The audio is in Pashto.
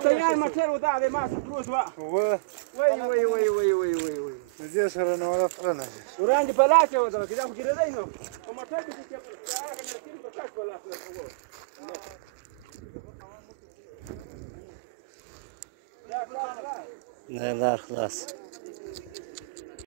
تيار مكر وضع ما سكروت بقى وي زي سرنا ولا فرنا ورانج بلاك وضع كده كده زينو وما تاكل لا خلاص